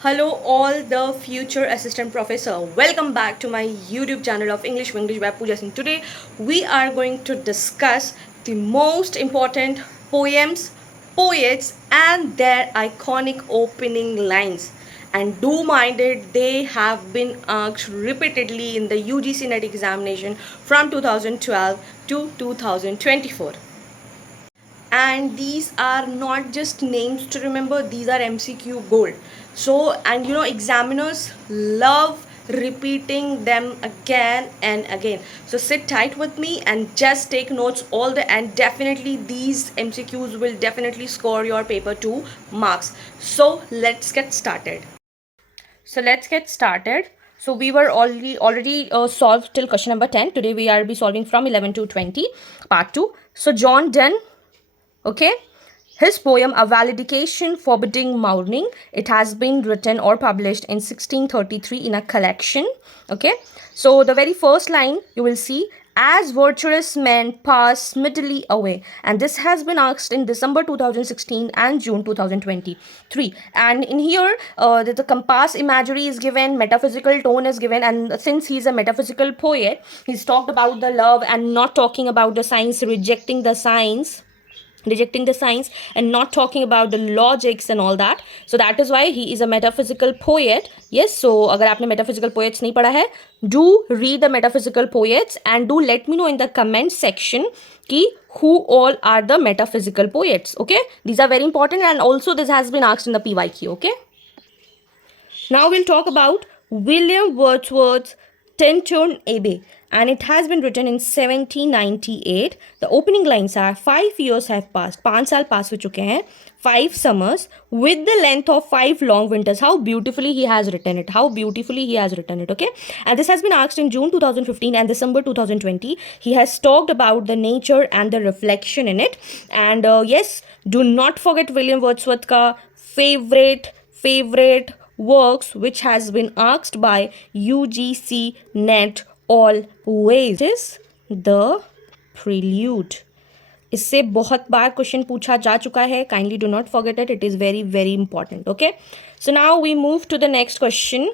Hello, all the future assistant professor. Welcome back to my YouTube channel of English Winglish by Pooja Singh. Today, we are going to discuss the most important poems, poets, and their iconic opening lines. And do mind it, they have been asked repeatedly in the UGC NET examination from 2012 to 2024. And these are not just names to remember, these are MCQ gold. So, and examiners love repeating them again and again. So sit tight with me and just take notes all the, and definitely these MCQs will definitely score your paper 2 marks. So let's get started. So we were already solved till question number 10. Today we are be solving from 11 to 20, part 2. So John Donne, okay, his poem A Valediction Forbidding Mourning, it has been written or published in 1633 in a collection. Okay, so the very first line you will see, as virtuous men pass midly away, and this has been asked in December 2016 and June 2023. And in here the compass imagery is given, metaphysical tone is given, and since he's a metaphysical poet, he's talked about the love and not talking about the science, rejecting the science and not talking about the logics and all that. So that is why he is a metaphysical poet. Yes, so agar aapne metaphysical poets nahi padha hai, do read the metaphysical poets and do let me know in the comment section ki who all are the metaphysical poets. Okay, these are very important, and also this has been asked in the PYQ. Okay, now we'll talk about William Wordsworth's Tintern Abbey, and it has been written in 1798. The opening lines are 5 years have passed, 5 साल pass हो चुके हैं, 5 summers with the length of 5 long winters. How beautifully he has written it. How beautifully he has written it. Okay, and this has been asked in June 2015 and December 2020. He has talked about the nature and the reflection in it. And yes, do not forget William Wordsworth ka favorite works which has been asked by UGC NET always is the prelude. इससे बहुत बार question पूछा जा चुका है. Kindly do not forget it. It is very important. Okay, so now we move to the next question.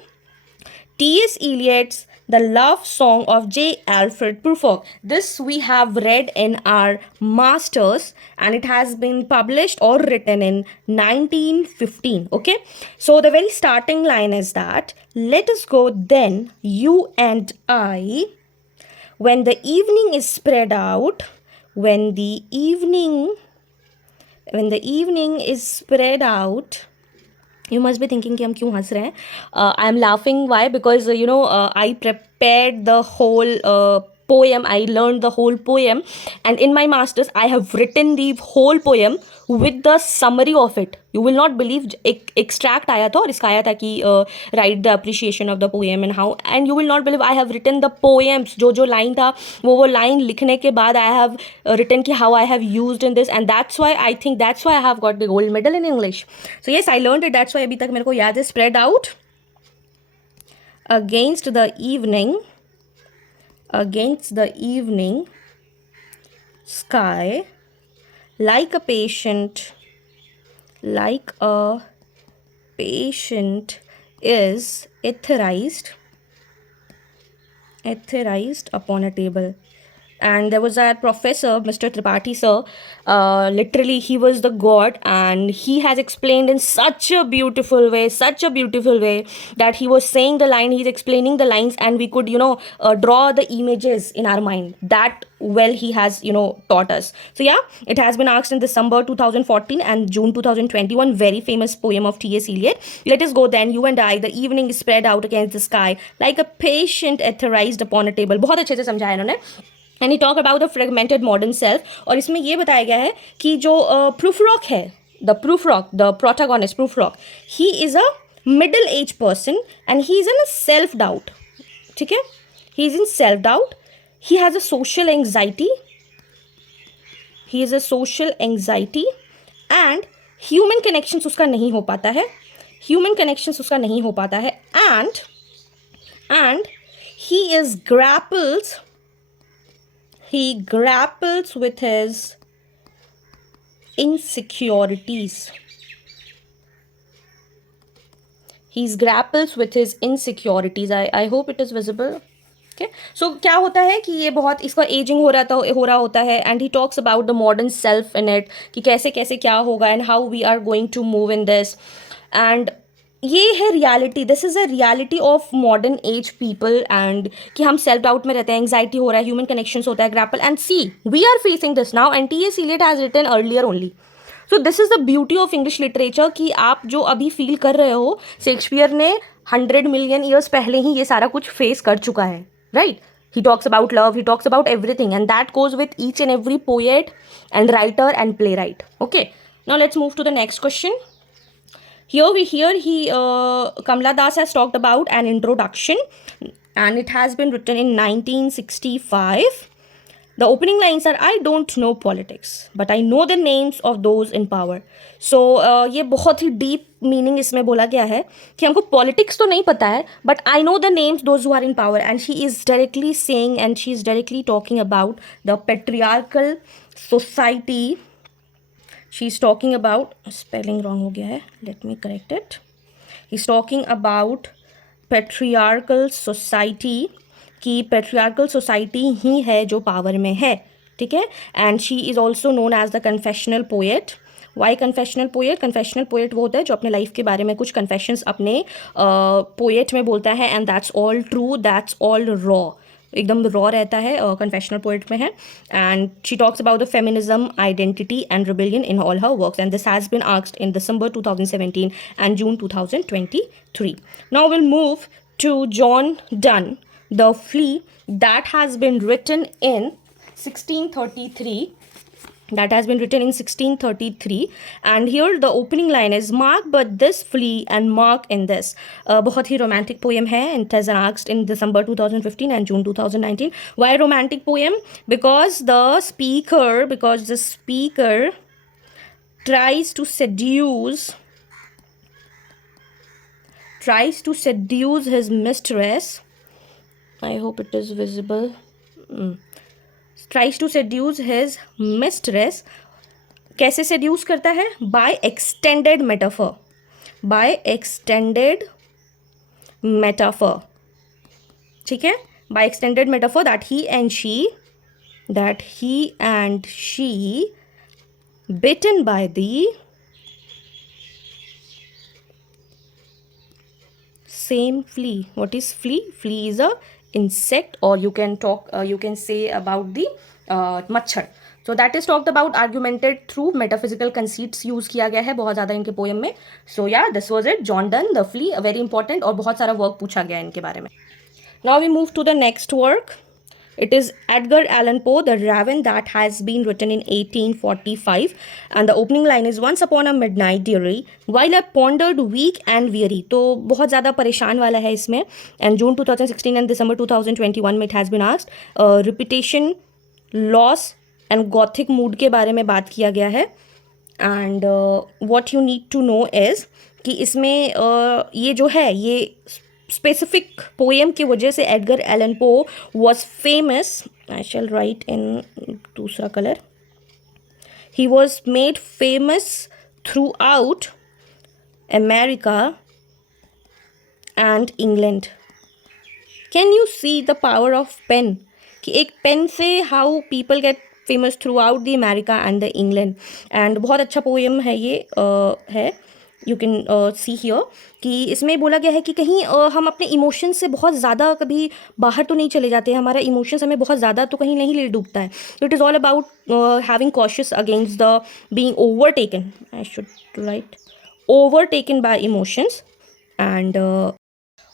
T.S. Eliot's The Love Song of J. Alfred Prufrock. This we have read in our masters, and it has been published or written in 1915. Okay, so the very starting line is that, let us go then, you and I, when the evening is spread out, when the evening is spread out. You must be thinking कि हम क्यों हंस रहे हैं. I am laughing. Why? Because I prepared the whole poem. I learned the whole poem, and in my masters I have written the whole poem with the summary of it. You will not believe, extract आया था और इसका आया था कि write the appreciation of the poem and how, and you will not believe I have written the poems. जो line था वो line लिखने के बाद I have written कि how I have used in this, and that's why I think that's why I have got the gold medal in English. So yes, I learned it. That's why अभी तक मेरे को याद है. Spread out against the evening sky, like a patient is etherized upon a table. And there was that professor, Mr. Tripathi sir, literally he was the god, and he has explained in such a beautiful way that he was saying the line, he's explaining the lines, and we could draw the images in our mind. That well he has taught us. So yeah, it has been asked in December 2014 and June 2021. Very famous poem of T.S. Eliot. Let us go then, you and I, the evening is spread out against the sky, like a patient etherized upon a table. बहुत अच्छे से समझाया इन्होंने. And he talk about the fragmented modern self. और इसमें ये बताया गया है कि जो प्रूफरॉक है, the protagonist Prufrock, he is a middle age person and he is in self doubt. ठीक है, he is in self doubt. He has a social anxiety and human connections उसका नहीं हो पाता है. And he grapples with his insecurities. He grapples with his insecurities. I hope it is visible. Okay, so क्या होता है कि ये बहुत इसका एजिंग हो रहा होता है, and he talks about the modern self in it, कि कैसे कैसे क्या होगा and how we are going to move in this. And ये है reality, this is a reality of modern age people. And कि हम सेल्फ डाउट में रहते हैं, एंग्जाइटी हो रहा है, ह्यूमन कनेक्शंस होता है, grapple, and see we are facing this now, and T S Eliot has written earlier only. So this is the beauty of English literature, कि आप जो अभी फील कर रहे हो, शेक्सपियर ने 100 मिलियन ईयर्स पहले ही ये सारा कुछ फेस कर चुका है, right? He talks about love, he talks about everything, and that goes with each and every poet and writer and playwright. Okay, now let's move to the next question. Kamala Das has talked about an introduction, and it has been written in 1965. The opening lines are, I don't know politics, but I know the names of those in power. So ये बहुत ही deep meaning इसमें बोला गया है कि हमको politics तो नहीं पता है, but I know the names those who are in power. And she is directly saying and she is directly talking about the patriarchal society. She is talking about, spelling wrong हो गया है, let me correct it. He is talking about patriarchal society, कि patriarchal society ही है जो power में है, ठीक है. And she is also known as the confessional poet. Why confessional poet? Confessional poet वो होता है जो अपने लाइफ के बारे में कुछ कन्फेशंस अपने पोएट में बोलता है, and that's all true, that's all raw, एकदम रॉ रहता है, कन्फेशनल पोएट में है. And she talks about the feminism, identity and rebellion in all her works, and this has been asked in December 2017 and June 2023. Now we'll move to John Donne, The Flea, that has been written in 1633. That has been written in 1633, and here the opening line is, mark but this flea and mark in this. बहुत ही romantic poem है, and it has been asked in December 2015 and June 2019. Why romantic poem? Because the speaker tries to seduce his mistress. I hope it is visible. Tries to seduce his mistress. कैसे seduce करता है? By extended metaphor. ठीक है? By extended metaphor that he and she bitten by the same flea. What is flea? Flea is a insect, or you can say about the मच्छर. So that is talked about, argumented through metaphysical conceits use किया गया है बहुत ज़्यादा इनके poem में. So yeah, this was it, John Donne, The Flea, very important, और बहुत सारा वर्क पूछा गया है इनके बारे में. Now we move to the next work. It is Edgar Allan Poe, The Raven, that has been written in 1845, and the opening line is, once upon a midnight dearie, while I pondered weak and weary. तो बहुत ज़्यादा परेशान वाला है इसमें, and June 2016 and December 2021 में it has been asked. Reputation, loss and gothic mood के बारे में बात किया गया है. and what you need to know is कि इसमें ये जो है ये स्पेसिफिक पोएम की वजह से Edgar Allan Poe was famous. I shall write in दूसरा colour. He was made famous throughout America and England. Can you see the power of pen, कि एक पेन से how people get famous throughout the America and the England. And बहुत अच्छा poem है ये, है, you can see here, कि इसमें बोला गया है कि कहीं हम अपने इमोशंस से बहुत ज़्यादा कभी बाहर तो नहीं चले जाते हैं, हमारा इमोशंस हमें बहुत ज़्यादा तो कहीं नहीं ले डूबता है. It is all about having cautious against the being overtaken, I should write, overtaken bye emotions. And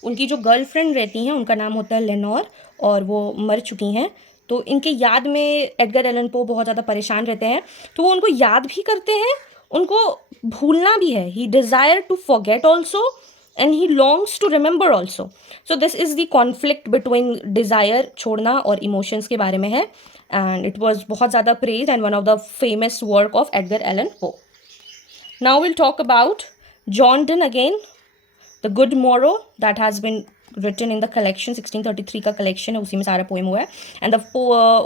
उनकी जो गर्लफ्रेंड रहती हैं उनका नाम होता है लेनोर, और वो मर चुकी हैं. तो इनके याद में एडगर एलन पो बहुत ज़्यादा परेशान रहते हैं, तो वो उनको याद भी करते हैं, उनको भूलना भी है. He desire to forget also and he longs to remember also. So this is the conflict between desire छोड़ना और इमोशंस के बारे में है. एंड इट वॉज बहुत ज़्यादा praise and one of the famous work of Edgar Allan Poe. Now will talk about John Donne again, the Good Morrow, that has been written in the collection 1633 का collection है, उसी में सारा poem हुआ है. and the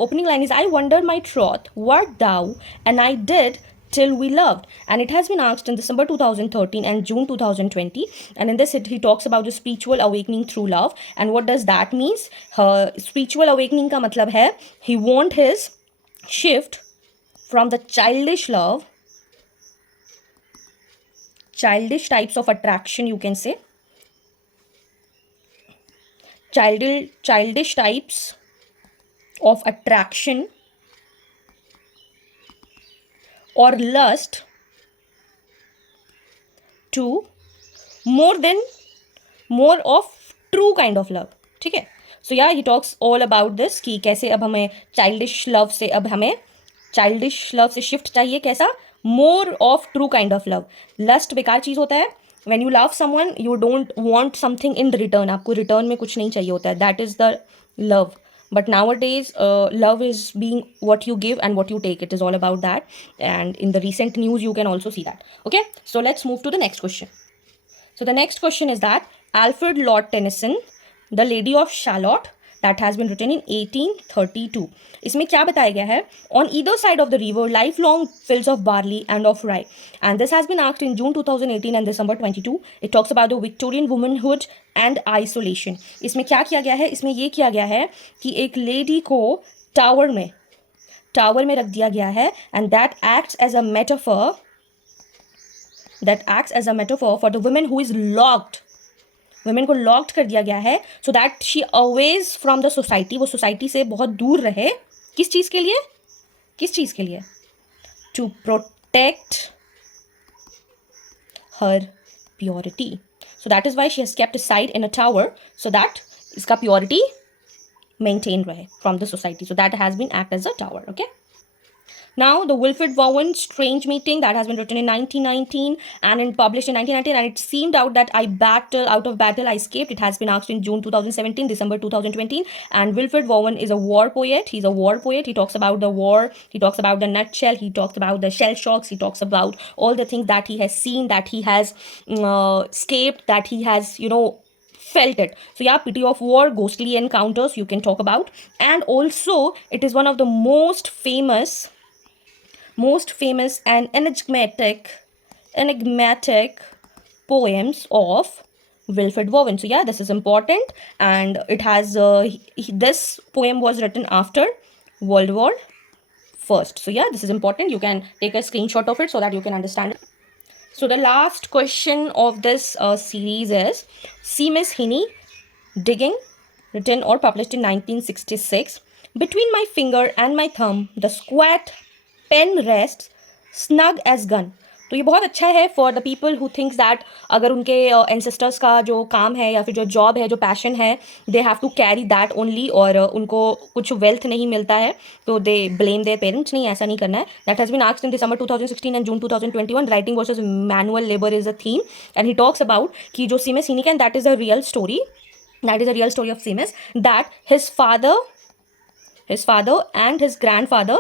opening line is, I wonder my troth what thou and I did till we loved. And it has been asked in December 2013 and June 2020. And in this he talks about the spiritual awakening through love. And what does that means? Spiritual awakening ka matlab hai he want his shift from the childish love, childish types of attraction, you can say, childish types of attraction or lust to more of true kind of love. ठीक है. So yeah, he talks all about this कि कैसे अब हमें childish love से shift चाहिए. कैसा? More of true kind of love. Lust बेकार चीज़ होता है. When you love someone, you don't want something in return. आपको return में कुछ नहीं चाहिए होता है. That is the love. But nowadays, love is being what you give and what you take. It is all about that. And in the recent news, you can also see that. Okay, so let's move to the next question. So the next question is that Alfred Lord Tennyson, The Lady of Shalott, that has been written in 1832. इसमें क्या बताया गया है? On either side of the river, lifelong fields of barley and of rye. And this has been asked in June 2018 and December 22. It talks about the Victorian womanhood and isolation. इसमें क्या किया गया है? इसमें ये किया गया है कि एक लेडी को टावर में रख दिया गया है. And that acts as a metaphor for the woman who is locked. Women को लॉक्ड कर दिया गया है so that she always from the society. वो सोसाइटी से बहुत दूर रहे. किस चीज़ के लिए? To protect her purity. So that is why she has kept aside in a tower so that इसका प्योरिटी मेंटेन रहे from the society. So that has been act as a tower. Okay. Now, the Wilfred Vaughan Strange Meeting, that has been written in 1919 and published in 1919, and it seemed out that out of battle I escaped. It has been asked in June 2017, December 2020, and Wilfred Vaughan is a war poet. He's a war poet. He talks about the war. He talks about the nutshell. He talks about the shell shocks. He talks about all the things that he has seen, that he has escaped, that he has, felt it. So yeah, pity of war, ghostly encounters you can talk about. And also, it is one of the most famous and enigmatic poems of Wilfred Vaughan. So yeah, this is important, and it has this poem was written after World War I. So yeah, this is important. You can take a screenshot of it so that you can understand it. So the last question of this series is Seamus Heaney, Digging, written or published in 1966. Between my finger and my thumb, the squat pen rests snug as gun. तो ये बहुत अच्छा है for the people who thinks that अगर उनके ancestors का जो काम है या फिर जो जॉब है, जो पैशन है, they have to carry that only, और उनको कुछ वेल्थ नहीं मिलता है तो दे ब्लेम देयर पेरेंट्स. नहीं, ऐसा नहीं करना है. That has been asked in December 2016 and June 2021. Writing versus manual labour is a theme, and he talks about कि जो Seamus Heaney can, that is a real story of Seamus, that his father and his grandfather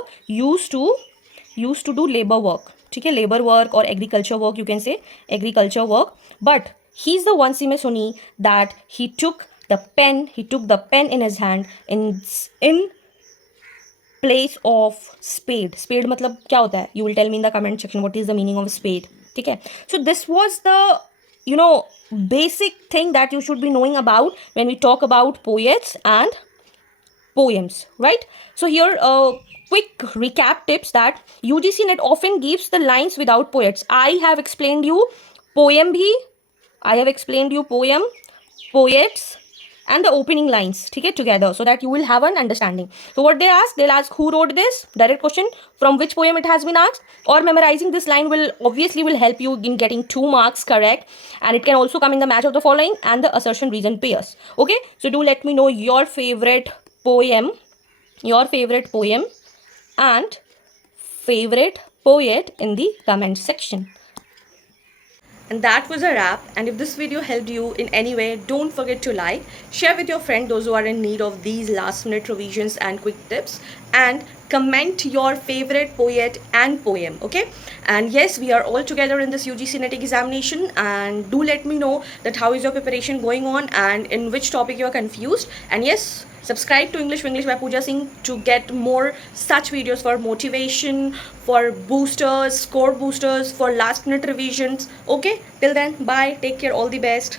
used to do labor work. ठीक है, labor work or agriculture work, you can say agriculture work. But he's the one, Seamus Heaney, that he took the pen in his hand in place of spade. Spade मतलब क्या होता है? You will tell me in the comment section what is the meaning of spade. ठीक है. So this was the basic thing that you should be knowing about when we talk about poets and poems, right? So here quick recap tips that UGC NET often gives the lines without poets. I have explained you poem, poets, and the opening lines, ठीक है, together, so that you will have an understanding. So what they'll ask who wrote this, direct question, from which poem it has been asked, or memorizing this line will help you in getting 2 marks correct, and it can also come in the match of the following and the assertion reason pairs. Okay, so do let me know your favorite poem and favorite poet in the comment section. And that was a wrap. And if this video helped you in any way, don't forget to like, share with your friend those who are in need of these last minute revisions and quick tips, and comment your favorite poet and poem, okay? And yes, we are all together in this UGC NET examination, and do let me know that how is your preparation going on and in which topic you are confused. And yes, subscribe to English Winglish by Pooja Singh to get more such videos for motivation, for boosters, score boosters, for last minute revisions. Okay, till then, bye, take care, all the best.